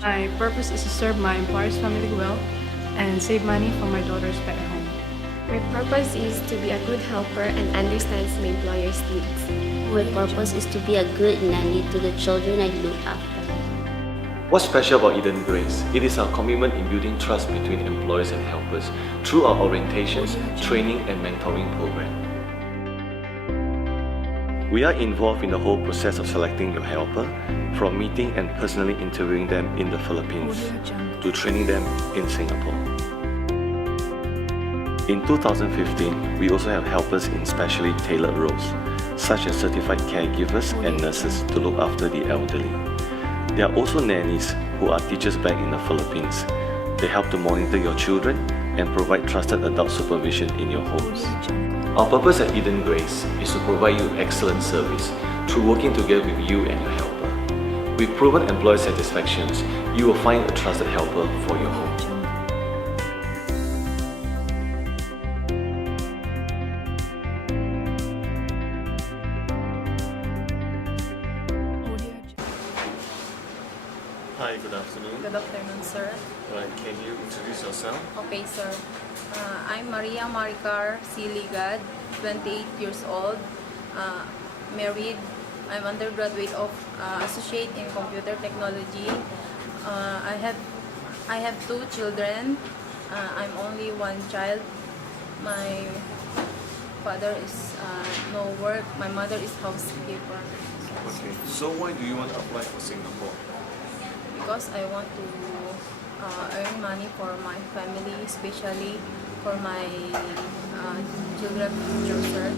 My purpose is to serve my employer's family well and save money for my daughters back home. My purpose is to be a good helper and understands my employer's needs. My purpose is to be a good nanny to the children I look after. What's special about Eden Grace? It is our commitment in building trust between employers and helpers through our orientations, training and mentoring program. We are involved in the whole process of selecting your helper, from meeting and personally interviewing them in the Philippines to training them in Singapore. In 2015, we also have helpers in specially tailored roles, such as certified caregivers and nurses to look after the elderly. There are also nannies who are teachers back in the Philippines. They help to monitor your children and provide trusted adult supervision in your homes. Our purpose at Eden Grace is to provide you with excellent service through working together with you and your helper. With proven employee satisfactions, you will find a trusted helper for your home. Hi, good afternoon. Good afternoon, sir. Right, can you introduce yourself? Okay, sir. I'm Maricar, Ligad, 28 years old, married. I'm undergraduate of Associate in Computer Technology. I have two children. I'm only one child. My father is no work. My mother is housekeeper. Okay, so why do you want to apply for Singapore? Because I want to earn money for my family, especially for my children future, sir.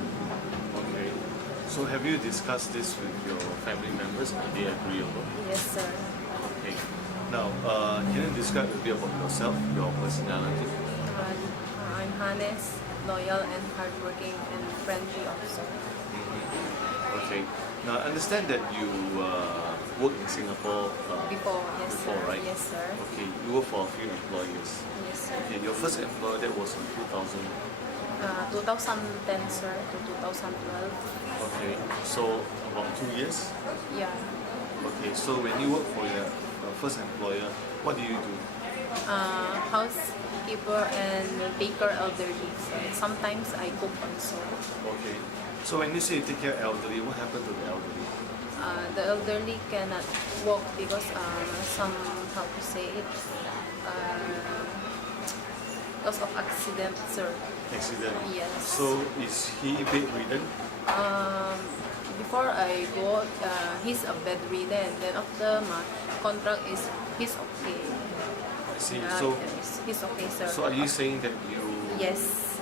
Okay, so have you discussed this with your family members? Are they agreeable? Yes, sir. Okay, now can you describe a bit about yourself, your personality? I'm honest, loyal, and hardworking, and friendly also. Okay, now I understand that you work in Singapore Before, yes, before, sir. right? Yes, sir. Okay, you work for a few employers. Yes, sir. Okay, your first employer that was in 2000. 2010, sir, to 2012. Okay, so about 2 years. Yeah. Okay, so when you work for your first employer, what do you do? Housekeeper and take care elderly. So sometimes I cook also. Okay, so when you say you take care of elderly, what happened to the elderly? The elderly cannot walk because some, how to say it, because of accident, sir. Accident. Yes. So is he bedridden? Before I go, he's a bedridden. Then after my contract is he's okay. I see. So He's okay, sir. so are you saying that you? Yes.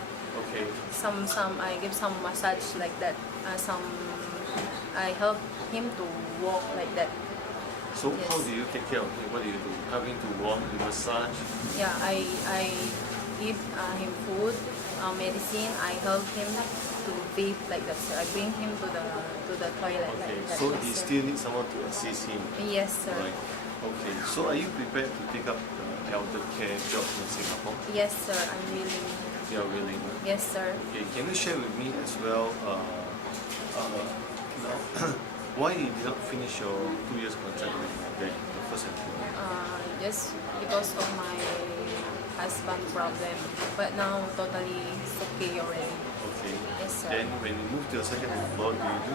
Okay. Some I give some massage like that. Some I help him to walk like that. So Yes. how do you take care of him? What do you do? Having to walk, you massage. Yeah, I give him food, medicine. I help him to bathe like that, sir. I bring him to the toilet Okay. like that. So yes, he sir. still needs someone to assist him. Yes, sir. Right. Okay. So are you prepared to take up the elder care job in Singapore? Yes, sir. I'm willing. You are willing. Yes, sir. Okay. Can you share with me as well? Now, why you did not finish your 2 years contract with the first employer? Just because of my husband problem. But now totally it's okay already. Okay. Yes, sir. Then when you move to your second employer, what do you do?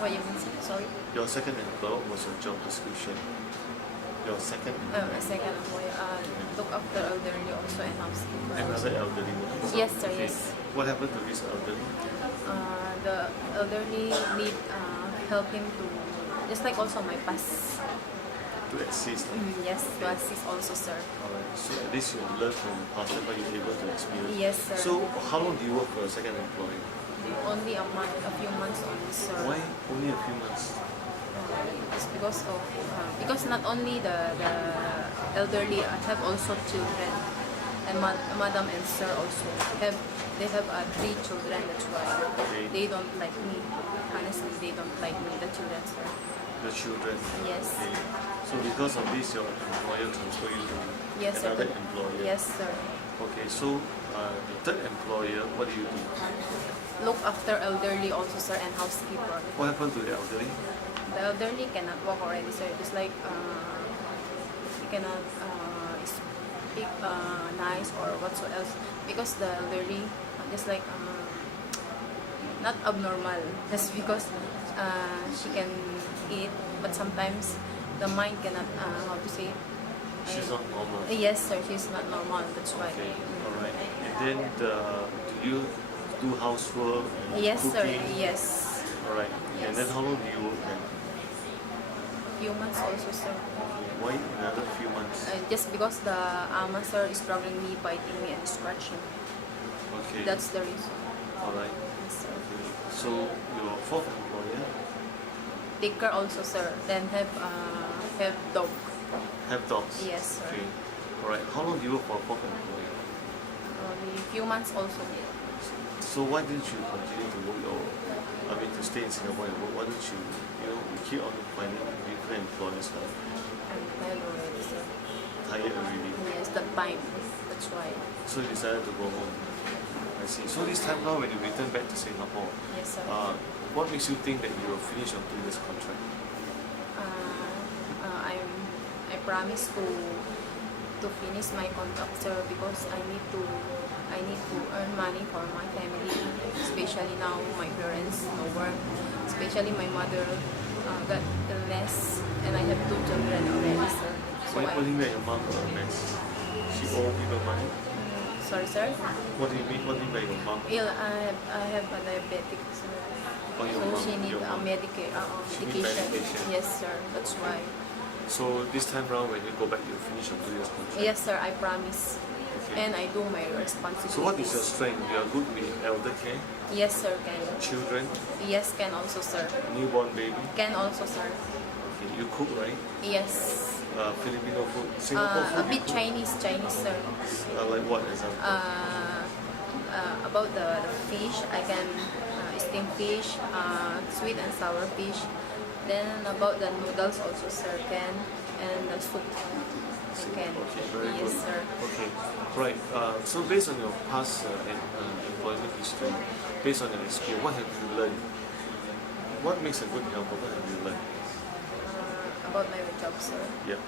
What you mean, sir? Sorry. Your second employer was your job description. Your second A second employer. Look after elderly also and housekeeper. another elderly woman. Yes, sir. Okay. Yes. What happened to this elderly? The elderly need help him to, just like also my past. To assist. Yes, to assist also, sir. Alright. So at least you learned from the past, but you're able to experience. Yes, sir. So how long do you work for your second employer? Only a month, a few months only, sir. Why only a few months? It's because of because not only the elderly have also children, and madam and sir also have they have 3 children. That's why they don't like me. Honestly, they don't like me, the children, sir. The children. Yes. Okay. So because of this, your employer transfer you to Yes, sir. another employer. Yes, sir. Okay. So the third employer, what do you do? Look after elderly also, sir, and housekeeper. What happened to the elderly? the elderly cannot walk already, sir. It's like he cannot speak nice or whatsoever else because the elderly just like not abnormal just because she can eat, but sometimes the mind cannot how to say. She's not normal. Yes, sir. She's not normal. That's why. Okay, all right. And then do you do housework and Yes, sir. cooking? Yes. All right. And Yes. then how long do you work then? Few months also, sir. Why another few months? Just because the ama sir is struggling me, biting me, and scratching. Okay. That's the reason. all right. Yes, sir. Okay. So your fourth employer Take care also, sir. Then have dog. have dogs. Yes, sir. Okay. All right. How long do you work for a fourth employer? Only few months also. So why didn't you continue to work to stay in Singapore and work? Why don't you keep on finding different employers? I'm tired already, sir. Tired already. Yes, the time. That's why. So you decided to go home. I see. So this time now when you return back to Singapore, Yes, sir. what makes you think that you will finish your 2 years contract? I promise to finish my contract, sir, because I need to earn money for my family, especially now my parents no work, especially my mother got illness, and I have 2 children already, sir. So What do you mean by your mom got a mess? She owe people money? sorry, sir. What do you mean by your mom? I have a diabetic, sir. Oh, your So mom, she need your mom. She need medication. medication. Yes, sir. That's why. So this time round when you go back, you'll finish your 2 years contract? Yes, sir. I promise. Okay. And I do my responsibilities. So what is your strength? You are good with elder care, Yes, sir. Can. children, Yes, can also, sir. newborn baby. Can also, sir. Okay. You cook, right? Yes. Filipino food, Singapore food. A bit you cook? Chinese, sir. Like what example? About the fish, I can steam fish, sweet and sour fish. Then about the noodles also, sir, can, and the soup can. Okay, very Yes, good. sir. Okay, right. So based on your past employment history, based on your experience, what have you learned? What makes a good helper? What have you learned? About my job, sir. Yeah.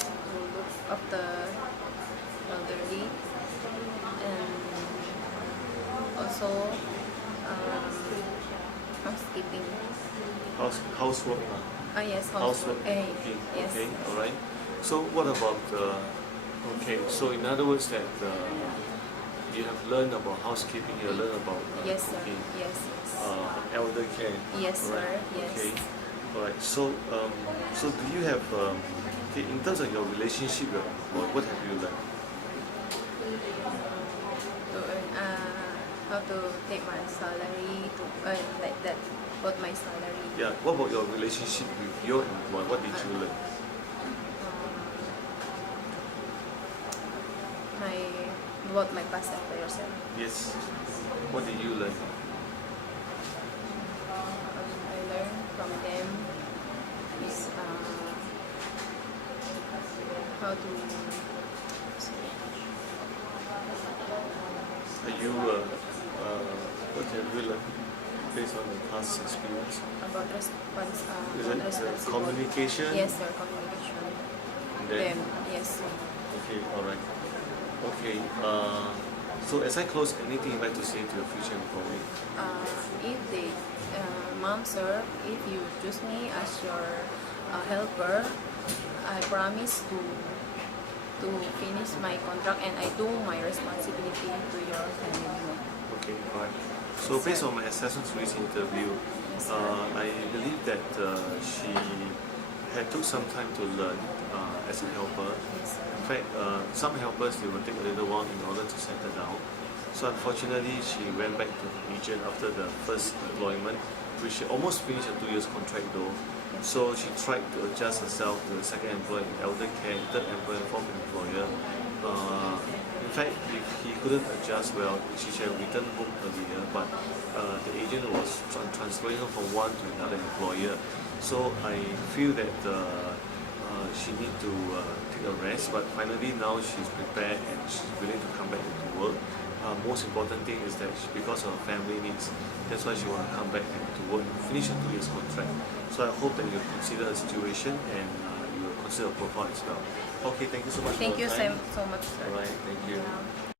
To look after elderly and also housekeeping. Housework. Yes, Housework. housework. Okay. Yes. Okay. All right. So what about okay? So in other words, that you have learned about housekeeping. You learn about Yes, sir. cooking, Yes. elder care. Yes, All right. sir. Yes. Okay. All right. So so do you have okay, in terms of your relationship with your employer, what have you learned? To earn, how to take my salary, to earn like that, about my salary. Yeah. What about your relationship with your employer? What did you learn? About my past employer, sir. Yes. What did you learn? I learned from them is how to Are you what have you learned based on the past experience? about Is about it responsible. communication? Yes, sir. Communication. And then, Them. Yes, sir. okay, all right. Okay. So as I close, anything you'd like to say to your future employee? If they, mom, sir, if you choose me as your helper, I promise to finish my contract and I do my responsibility to your family. Okay, all right. So based on my assessment for this interview, Yes, sir. I believe that she had took some time to learn as a helper. Yes, sir. In fact, some helpers they will take a little while in order to settle down. So unfortunately, she went back to the region after the first employment, which she almost finished a 2 years contract though. So she tried to adjust herself to the second employer, elder care, third employer, fourth employer. In fact, if he couldn't adjust well, she should have returned home earlier, but the agent was transferring her from one to another employer. So I feel that she need to take a rest, but finally now she's prepared and she's willing to come back into work. most important thing is that because of family needs, that's why she want to come back and to work and finish a 2 years contract. So I hope that you consider the situation and you will consider a profile as well. Okay, thank you so much Thank for you your time. so much, sir. Alright, thank you. Yeah.